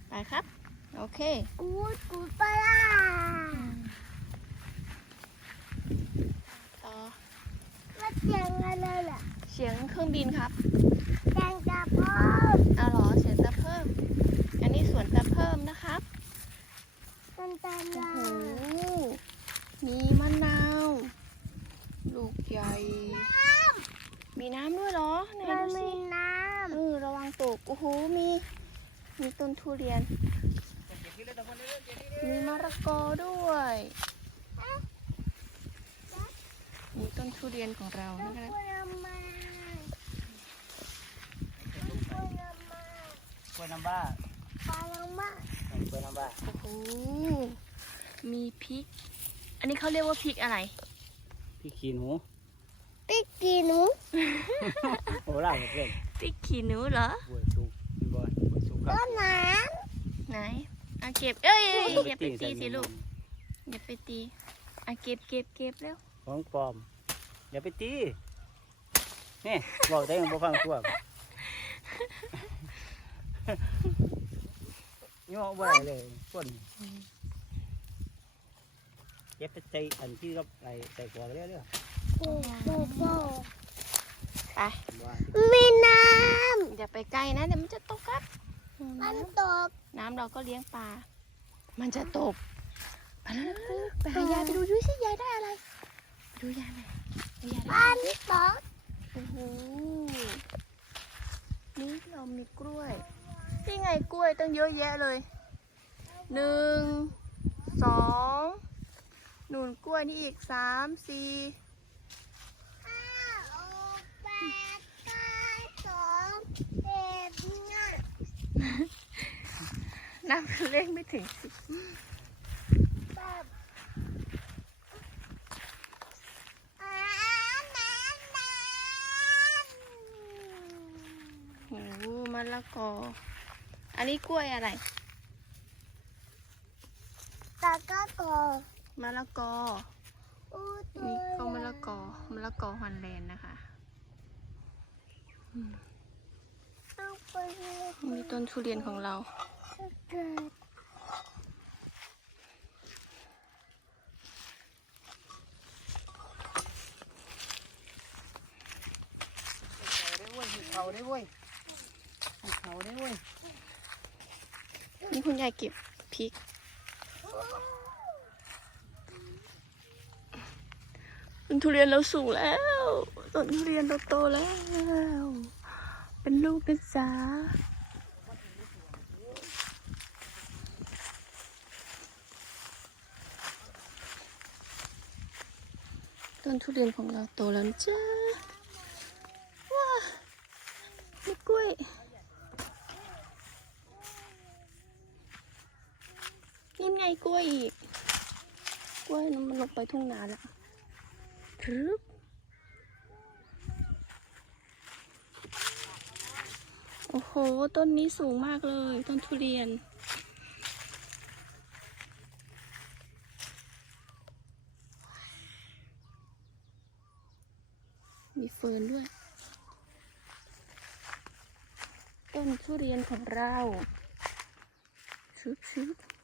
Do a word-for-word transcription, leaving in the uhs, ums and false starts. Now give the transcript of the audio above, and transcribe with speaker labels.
Speaker 1: ไปครับโอเค
Speaker 2: กูดกูดปลา
Speaker 1: ต่อ
Speaker 2: แล้วเสียงอะไรล่ะ
Speaker 1: เสียงเครื่องบินครับ
Speaker 2: เสียงตะเพิ่ม
Speaker 1: อ๋อเหรอเสียงตะเพิ่มอันนี้สวนตะเพิ่มนะครับ
Speaker 2: มันตะลา
Speaker 1: โอ้โหมีมะนาวลูกใหญ่มีน้ำด้วยเหรอไหน
Speaker 2: มัน
Speaker 1: ดูสิ
Speaker 2: มีน้
Speaker 1: เออระวังตกโอ้โหมีมีต้นทุเรียนมีมะละกอด้วยมีต้นทุเรียนของเรา
Speaker 2: ำ
Speaker 1: นะคะ
Speaker 2: กล้วยน้ำมากล้วยน้ำมาก
Speaker 3: ล้วยน้ำบ้า
Speaker 2: ปลาน้ำมาก
Speaker 3: กล้วยน้ำบ้า
Speaker 1: โอ้โหมีพริกอันนี้เขาเรียกว่าพริกอะไร
Speaker 3: พริกขี้หนู
Speaker 2: ปิ๊กกีหนู
Speaker 3: โอ้ล่าเพื่อน
Speaker 1: พริกขี้หนูเหรอ
Speaker 3: บัวชุกบัวบัวชุกครั
Speaker 2: ต้
Speaker 3: บ
Speaker 2: นน้
Speaker 1: ไหนอ่ะเก็บเอ้ยอย่าไปตีสิลูกอย่าไปตีอ่ะเก็บเก็บเก็บแล้ว
Speaker 3: ของปลอมอย่าไปตีนี่บอกได้ยังบ่ฟังตัวย่อบ่ได้เลยคนเย็บไปใจอันที่กับไอ้ใส่กวาดเรื่อย
Speaker 2: ำโอ้โหโอ้
Speaker 1: ไป
Speaker 3: ๆ
Speaker 2: มีน้
Speaker 1: อย่าไปใกล้นะเดี๋ยวมันจะตกครับ
Speaker 2: ำมันตก
Speaker 1: น้ำเราก็เลี้ยงปลามันจะตกไปแล้วไปหายายไปดูดูสิยายได้อะไรไปดูยายหน่อยยายได้
Speaker 2: มันตก
Speaker 1: โอ้โหนี่เรามีกล้วยนี่ไงกล้วยตั้งเยอะแยะเลยหนึ่งสองหนุนกล้วยนี่อีกสามสี่
Speaker 2: ห้าหกแปดเก้าสองเจ็ดห้า
Speaker 1: นับเลขไม่ถึงสิบ
Speaker 2: แปดอ่าน้ำน้ำ
Speaker 1: โอ้โหมะละกออันนี้กล้วยอะไร
Speaker 2: ตะกะกอ
Speaker 1: มะละกอ
Speaker 2: อู้ตัว
Speaker 1: นี่ก็มะละกอมะละกอฮอลแลนด์นะคะอืม
Speaker 2: ต้องไป
Speaker 1: มีต้นทุเรียนของเรา
Speaker 2: เกิด
Speaker 3: เขาได้เว้ยเขาได้เว้ย
Speaker 1: นี่คุณยายเก็บพริกต้นทุเรียนเราสูงแล้วต้นทุเรียนเราโตแล้ว เป็นลูกนะจ๊ะต้นทุเรียนของเราโตแล้วจ้าว้ามีกล้วยนี่ไงกล้วยอีกกล้วยนั้นมันลงไปทุ่งนาแล้วทึบโอ้โหต้นนี้สูงมากเลยต้นทุเรียนมีเฟิร์นด้วยต้นทุเรียนของเราชุบชุบ